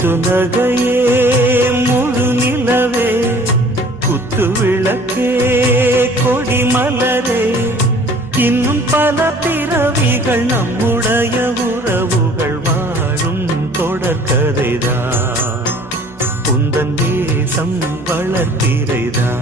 முத்துநகையே முழு நிலவே குத்து விளக்கே கொடி மலரே. இன்னும் பல பிறவிகள் நம்முடைய உறவுகள் வாழும் தொடர்கதைதான் உந்தன் தேசம் வளர்த்திரைதான்.